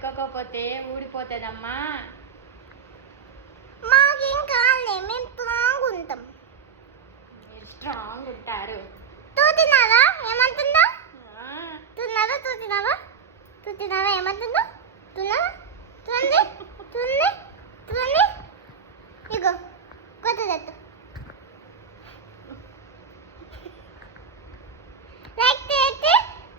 ఉడకకపోతే ఊడిపోతుందమ్మా. మాకేం కావాలి, మేము స్ట్రాంగ్ ఉంటాం. మీరు స్ట్రాంగ్ ఉంటారు. చూస్తున్నావా ఏమంటుందో? చూస్తున్నావా ఏమంటుందో? చూడండి ఇగో కొత్తదట్టు. లైక్ చేసి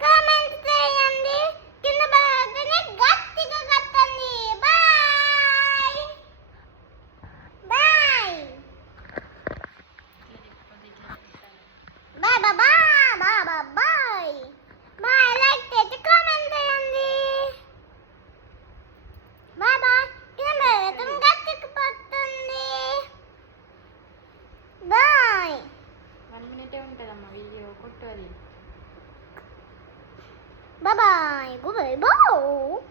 కామెంట్ చేయండి, కింద బటన్ని గట్టిగా కొట్టండి. Bye bye bye bye bye bye. Like చేసి కామెంట్ చేయండి. Bye bye. కింద బటన్ని గట్టిగా కొట్టండి. బాయ్. 1 minute ఉంటుందమ్మా వీడియో, కొట్టాలి. Bye bye. Goodbye. Bye.